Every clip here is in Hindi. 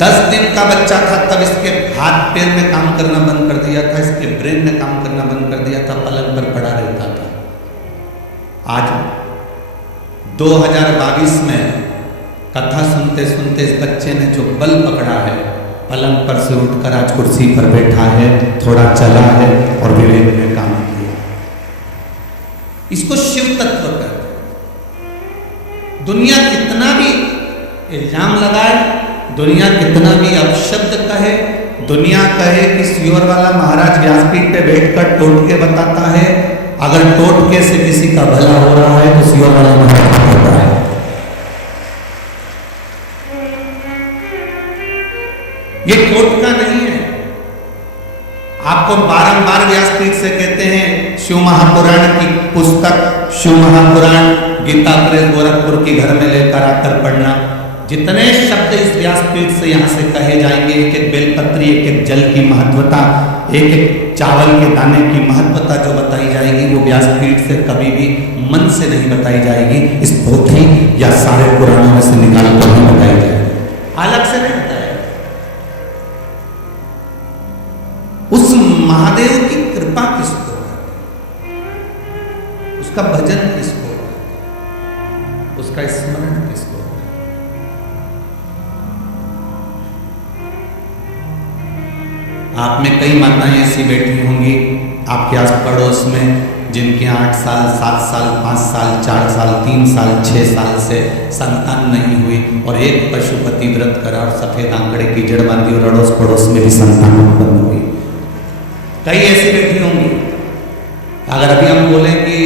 10 दिन का बच्चा था तब इसके हाथ पैर में काम करना बंद कर दिया था, इसके ब्रेन ने काम करना बंद कर दिया था, पलंग पर पड़ा रहता था। आज 2022 में कथा सुनते सुनते इस बच्चे ने जो बल पकड़ा है, पलंग पर से उठकर आज कुर्सी पर बैठा है, थोड़ा चला है और विवेक में काम किया। इसको शिव तत्व कहते हैं। दुनिया कितना भी इल्जाम लगाए, दुनिया कितना भी अपशब्द कहे, दुनिया कहे कि सियोर वाला महाराज व्यासपीठ पे बैठकर टोटके बताता है, अगर टोटके से किसी का भला हो रहा है तो सियोर वाला महाराज कहता है। ये टोटका नहीं है। आपको बारंबार व्यासपीठ से कहते हैं शिव महापुराण की पुस्तक, शिव महापुराण गीता प्रेस गोरखपुर की घर में लेकर आकर पढ़ना। जितने शब्द इस व्यासपीठ से यहाँ से कहे जाएंगे, एक एक बेलपत्री, एक एक जल की महत्वता, एक एक चावल के दाने की महत्वता जो बताई जाएगी, वो व्यासपीठ से कभी भी मन से नहीं बताई जाएगी, इस पोथी या सारे पुराणों में से निकाल कर नहीं बताई जाएगी, अलग से नहीं बताया। उस महादेव की कृपा किसको है, उसका भजन किसको है, उसका स्मरण किसको है। आप में कई माताएं ऐसी बैठी होंगी आपके आस पड़ोस में, जिनके 8 साल 7 साल 5 साल 4 साल 3 साल 6 साल से संतान नहीं हुई और एक पशुपति व्रत करा और सफेद आंकड़े की जड़ बांधी और अड़ोस पड़ोस में भी संतान उत्पन्न हुई। कई ऐसी बैठी होंगी। अगर अभी हम बोले कि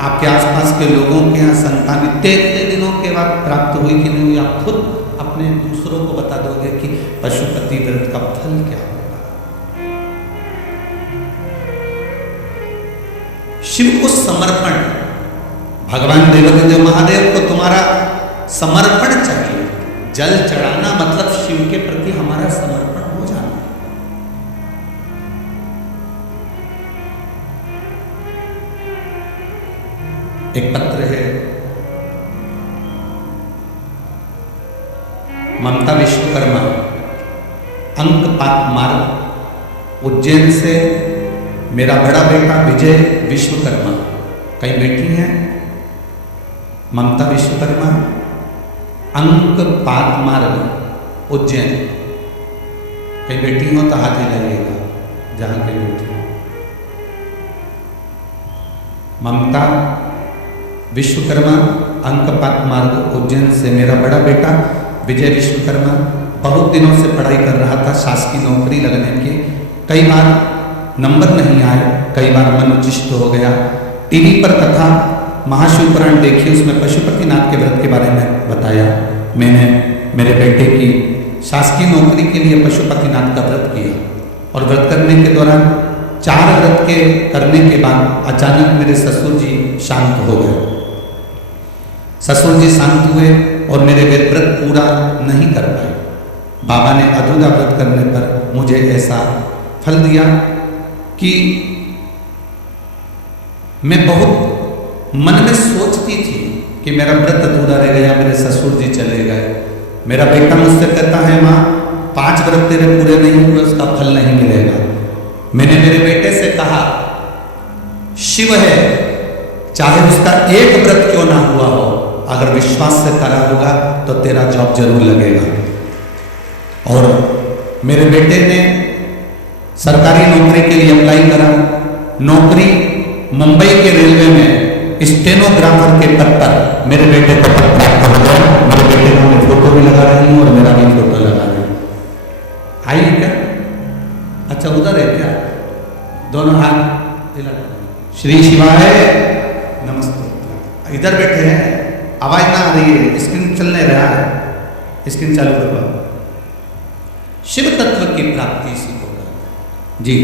आपके आसपास के लोगों के यहाँ संतान इतने दिनों के बाद प्राप्त हुई कि नहीं हुई, आप खुद अपने दूसरों को बता दोगे कि पशुपति व्रत का फल क्या होगा। शिव को समर्पण, भगवान देवादिदेव महादेव को तुम्हारा समर्पण चाहिए। जल चढ़ाना मतलब शिव के प्रति हमारा समर्पण हो जाना। एक पत्र है ममता विश्वकर्मा, अंकपात मार्ग, उज्जैन से मेरा बड़ा बेटा विजय विश्वकर्मा, कई बेटी हैं, ममता विश्वकर्मा, अंकपात मार्ग उज्जैन, कई बेटी हो तो हाथ हिलाइएगा जहां कई बेटी हो। ममता विश्वकर्मा, अंकपात मार्ग उज्जैन से मेरा बड़ा बेटा विजय विश्वकर्मा बहुत दिनों से पढ़ाई कर रहा था शासकीय नौकरी लगने की। कई बार नंबर नहीं आए, कई बार मन उच्चिष्ट हो गया। टीवी पर कथा महाशिव पुराण देखी, उसमें पशुपतिनाथ के व्रत के बारे में बताया। मैंने मेरे बेटे की शासकीय नौकरी के लिए पशुपतिनाथ का व्रत किया और व्रत करने के दौरान 4 व्रत के करने के बाद अचानक मेरे ससुर जी शांत हो गए। ससुर जी शांत हुए और मेरे वे व्रत पूरा नहीं कर पाए। बाबा ने अधूरा व्रत करने पर मुझे ऐसा फल दिया कि मैं बहुत मन में सोचती थी कि मेरा व्रत अधूरा रह गया, मेरे ससुर जी चले गए। मेरा बेटा मुझसे कहता है माँ 5 व्रत तेरे पूरे नहीं हुए, उसका फल नहीं मिलेगा। मैंने मेरे बेटे से कहा शिव है, चाहे उसका एक व्रत क्यों ना हुआ हो, अगर विश्वास से करा होगा तो तेरा जॉब जरूर लगेगा। और मेरे बेटे ने सरकारी नौकरी के लिए अप्लाई करा। नौकरी मुंबई के रेलवे में स्टेनोग्राफर के पद पर मेरे बेटे को पद प्राप्त हो गया। मेरे बेटे को मैं फोटो भी लगा रही हूँ और मेरा भी फोटो लगा रही हूँ। आई क्या? अच्छा उधर है क्या? दोनों हाथ हिला। श्री शिवाय नमस्ते। इधर बैठे हैं, आवाज ना आ रही है, स्क्रीन चलने रहा है, स्क्रीन चालू करवा। शिव तत्व की प्राप्ति इसी को जी,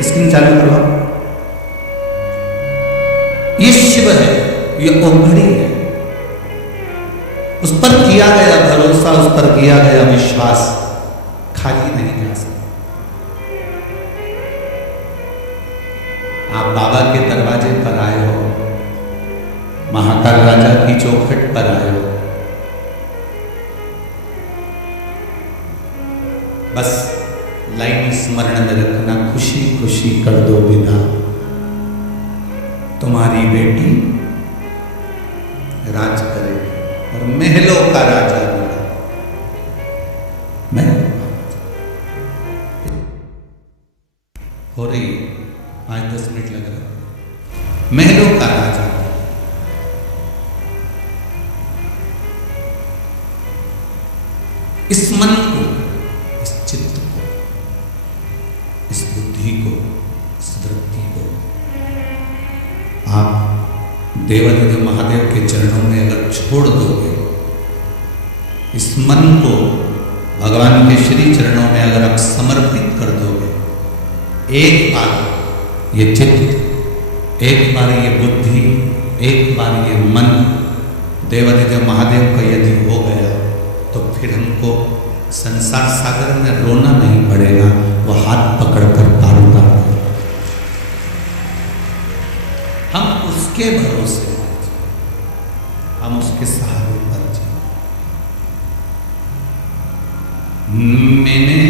स्क्रीन चालू करवा। ये शिव है, ये ओंघड़ी है, उस पर किया गया भरोसा, उस पर किया गया विश्वास खाली नहीं जा सकता। आप बाबा के दरवाजे पर आए हो, महाकाल राजा की चौखट पर आए हो, स्मरण में रखना, खुशी खुशी कर दो विदा, तुम्हारी बेटी राज करे और महलों का राजा होगा। मैं हो रही है 5-10 मिनट लग रहा है। महलों का राजा, इस मन को, इस चित्त को, इस बुद्धि को, इस वृत्ति को आप देवाधिदेव महादेव के चरणों में अगर छोड़ दोगे, इस मन को भगवान के श्री चरणों में अगर आप समर्पित कर दोगे, एक बार ये चित्त, एक बार ये बुद्धि, एक बार ये मन देवाधिदेव महादेव का यदि हो गया, तो फिर हमको संसार सागर में रोना नहीं पड़ेगा, वो हाथ पकड़कर पार उतार देगा। हम उसके भरोसे, हम उसके सहारे पर चलें। मैंने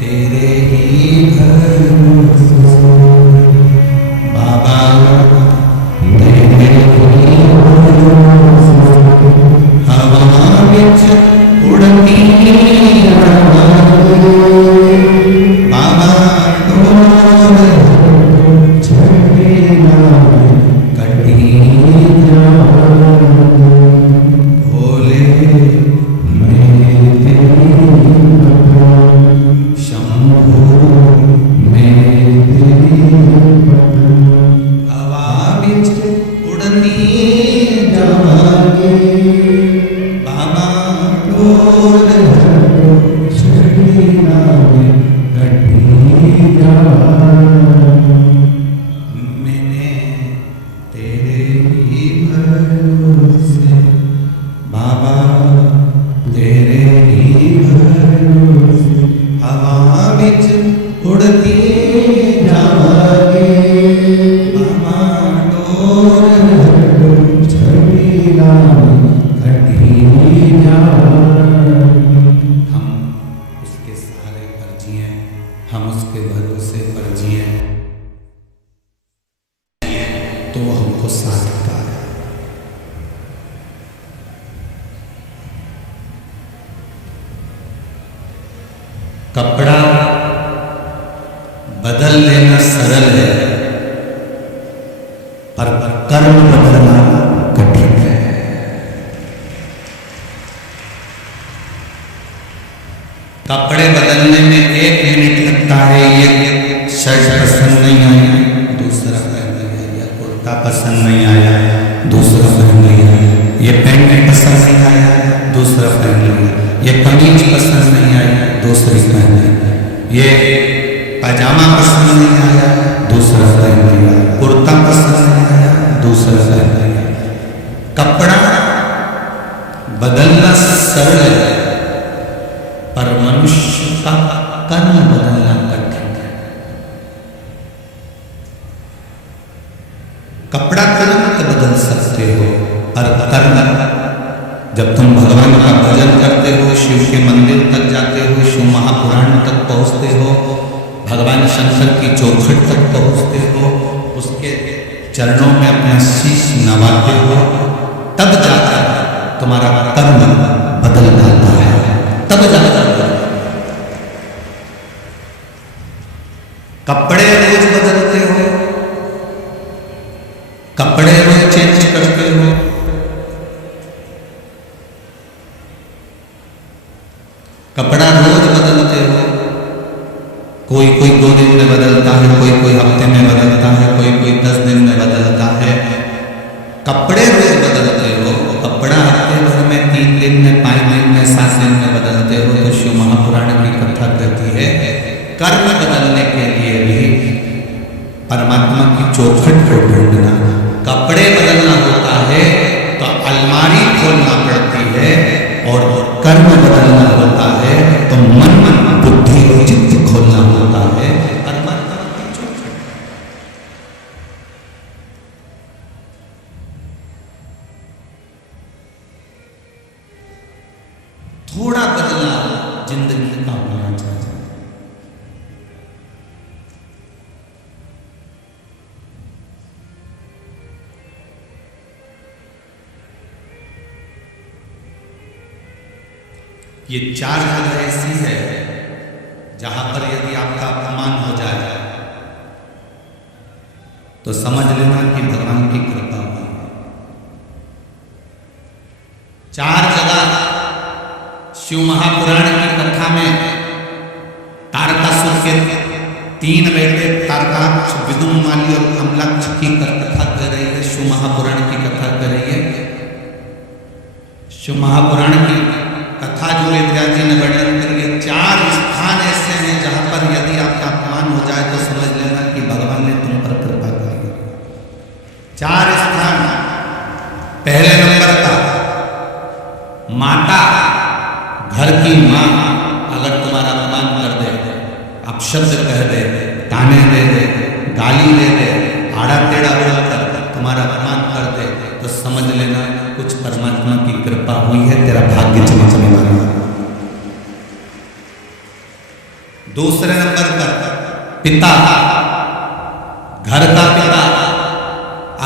तेरे ही भरोसे बाबा, तेरे ही हवा विच उड़ती बाबा, डोर छड़ी कटी भोले मेरे शंभो मेरे हवा विच उड़ती जागे बाबा, डोर छड़ी कटी मैंने तेरे ही भरोसे बाबा, तेरे ही भरोसे हवा विच उड़ती जागे बाबा, डोर छड़ी कटी हम उसके सहारे पर जिए, हम उसके भरोसे पर जिए, तो वो हमको साथ देता है। कपड़ा बदल लेना सरल है, पर कर्म बदलना कठिन है। कपड़े बदलने में 1 मिनट लगता है। ये शर्ट पसंद नहीं आई, दूसरा पहन लिया, कुर्ता पसंद नहीं आया, दूसरा पहन लिया, ये पैंट पसंद नहीं आया, दूसरा पहन लिया, ये कमीज पसंद नहीं आई, दूसरी पहन ली, ये पैजामा पसंद नहीं आया, दूसरा पहन लिया, कुर्ता पसंद नहीं आया, दूसरा पहन लिया। कपड़ा बदलना सरल है, पर मनुष्य का कर्म बदलना कठिन है। कपड़ा तुरंत बदल सकते हो, पर कर्म, जब तुम भगवान का भजन करते हो, शिव के मंदिर तक जाते हो, शिव महापुराण तक पहुंचते हो, भगवान शंकर की चौखट तक पहुंचते हो, उसके चरणों में अपना शीश नवाते हो, तब जाकर तुम्हारा कर्म बदल जाता है, तब जाकर। कपड़े रोज बदलते हो, कपड़े रोज चेंज करते हो, कपड़ा रोज बदलते हो, कोई 2 दिन में बदलता है, कोई हफ्ते में बदलता है, कोई 10 दिन में बदलता है। कपड़े रोज बदलते हो, कपड़ा हफ्ते भर में, 3 दिन में, 5 दिन में, 7 दिन में बदलते हो। तो शिव महापुराण की कथा कहती है, कर्म बदलने के लिए भी परमात्मा की चौखट को ढूंढना। कपड़े बदलना होता है तो अलमारी खोलना पड़ती है, और कर्म बदलना होता है तो मन, बुद्धि और चित्त खोलना होता है। परमात्मा की चौखट। थोड़ा बदलाव जिंदगी का होना चाहिए। ये 4 जगह ऐसी है जहां पर यदि आपका अपमान हो जाए तो समझ लेना कि भगवान की कृपा हुई। 4 जगह शिव महापुराण की कथा में तारकासुर के 3 बेटे तारकाक्ष, विदुमाली और कमलाक्ष की कथा कर रही है। शिव महापुराण की कथा कर रही है। शिव महापुराण की कथा जो वेदव्यास जी ने वर्णन करी है, 4 स्थान ऐसे हैं जहां पर यदि आपका अपमान हो जाए तो समझ लेना कि भगवान ने तुम पर कृपा करी। 4 स्थान। पहले नंबर का, माता, घर की मां अगर तुम्हारा अपमान कर दे, अपशब्द कह दे, ताने दे दे, गाली दे दे, आड़ा टेढ़ा बोलकर तुम्हारा अपमान कर दे तो समझ लेना कुछ परमात्मा की कृपा हुई है, तेरा भाग्य चमकने वाला है। दूसरे नंबर पर पिता, घर का पिता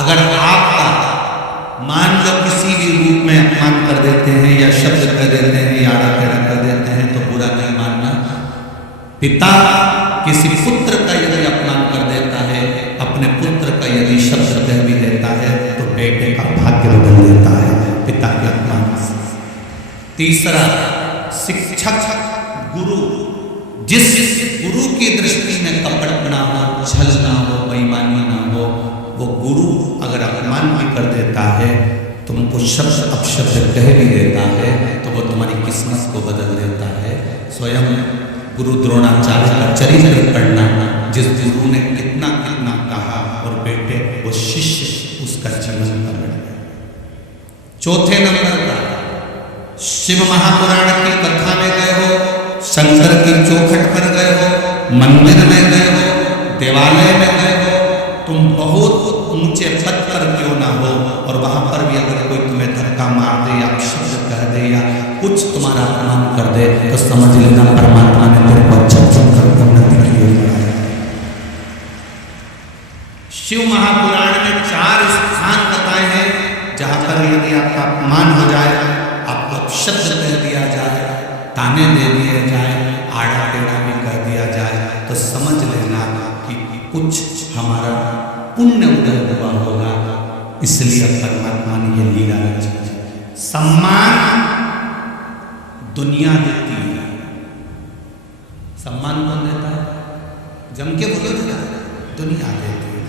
अगर आपका मान लो किसी भी रूप में अपमान कर देते हैं या शब्द कह देते हैं या आड़ा टेढ़ा कर देते हैं तो बुरा नहीं मानना। पिता किसी पुत्र का यदि अपमान कर देता है, अपने पुत्र का यदि शब्द कह भी देता है तो बेटे का भाग्य बदल देता है पिता के अपमान से। तीसरा, शिक्षक, गुरु, जिस गुरु की दृष्टि में कपट ना हो, छल ना हो, बेईमानी ना हो, वो गुरु अगर अपमान भी कर देता है, तुमको शब्द अपशब्द कह भी देता है तो वो तुम्हारी किस्मत को बदल देता है। स्वयं गुरु द्रोणाचार्य का चरित्र पढ़ना, जिस गुरु ने कितना कितना कहा और बेटे वो शिष्य उसका जीवन का बन गया। चौथे नंबर पर शिव महापुराण की कथा में गए हो, शंकर की चौखट पर गए हो, मंदिर में गए हो, देवालय में गए हो, तुम बहुत ऊंचे पद पर क्यों ना हो और वहां पर भी अगर कोई तुम्हें धक्का मार दे या शब्द कह दे या कुछ तुम्हारा अपमान कर दे तो समझ लेना परमात्मा ने तेरे को अच्छा चुनकर उन्नति की है। शिव महापुराण में 4 स्थान बताए हैं जहां पर यदि आपका अपमान हो जाए, आपको अपशब्द कह दिया जाए, ताने दे दिए जाए, आड़ा टेढ़ा भी कह दिया जाए तो समझ लेना कि कुछ हमारा पुण्य उदय हुआ होगा, इसलिए परमात्मा ने ये लीला रची है। सम्मान दुनिया देती है। सम्मान कौन देता है? जम के बोलो जरा, दुनिया देती है।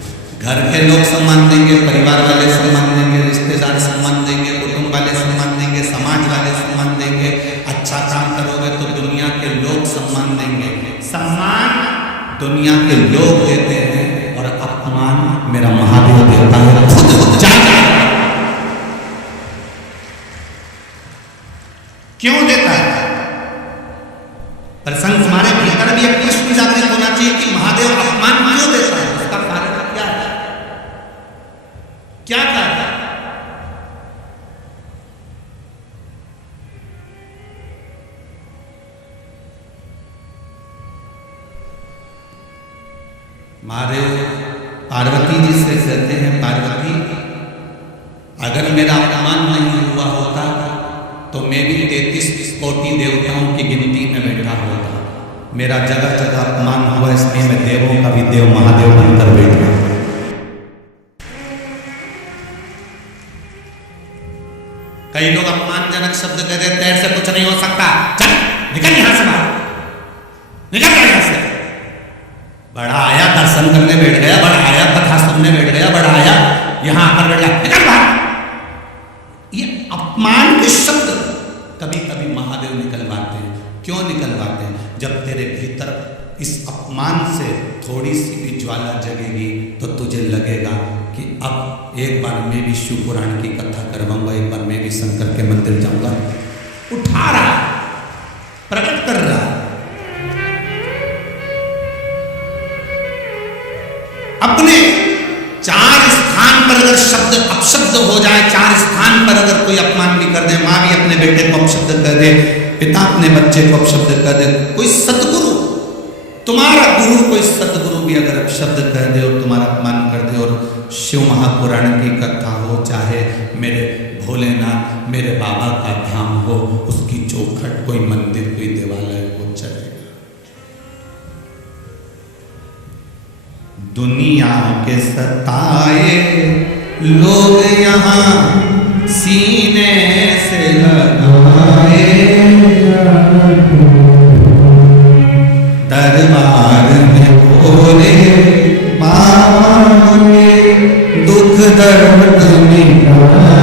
घर के लोग सम्मान देंगे, परिवार वाले सम्मान देंगे, रिश्तेदार सम्मान देंगे, कुटुंब वाले सम्मान देंगे, समाज वाले सम्मान देंगे। अच्छा काम करोगे तो दुनिया के लोग सम्मान देंगे। सम्मान दुनिया के लोग देते हैं और अपमान मेरा महादेव देता है खुद जाकर। क्यों देता है? प्रसंग तुम्हारे भीतर भी एक प्रश्न जागृत होना चाहिए कि महादेव अपमान क्यों देता है, उसका कारण क्या है? क्या कारण है? महादेव पार्वती जी से कहते हैं, पार्वती अगर मेरा अपमान नहीं हुआ होता तो मैं भी 33 कोटि देवताओं की गिनती में बैठा होता। मेरा जगह जगह अपमान हुआ इसलिए मैं देवों का भी देव महादेव बनकर बैठ गया। कई लोग अपमानजनक शब्द कह देते हैं, ऐसे कुछ नहीं हो सकता, चल निकल यहां से बाहर, निकल यहां से। बड़ा आया दर्शन करने बैठ गया, बड़ा आया कथा सुनने बैठ गया, बड़ा आया यहां आकर बैठ गया, निकल बाहर। ये अपमान के शब्द कभी कभी महादेव निकलवाते हैं। क्यों निकलवाते हैं? जब तेरे भीतर इस अपमान से थोड़ी सी भी ज्वाला जगेगी तो तुझे लगेगा कि अब एक बार मैं भी शिव पुराण की कथा करवाऊंगा, एक बार मैं भी शंकर के मंदिर जाऊंगा। उठा रहा, प्रकट कर रहा। अपने 4 स्थान पर अगर शब्द अपशब्द हो जाए, 4 स्थान पर अगर कोई अपमान भी कर दे, माँ भी अपने बेटे को अपशब्द कर दे, पिता अपने बच्चे को अपशब्द कर दे, कोई सतगुरु, तुम्हारा गुरु कोई सतगुरु भी अगर अपशब्द कह दे और तुम्हारा अपमान कर दे, और शिव महापुराण की कथा हो, चाहे मेरे भोलेनाथ मेरे बाबा का धाम हो, उसकी चौखट, कोई मंदिर, कोई देवालय वो चलेगा। दुनिया के सताए लोग यहाँ सीने से लगाए, दरबार में बोले मांगे दुख दर्द मिटाए।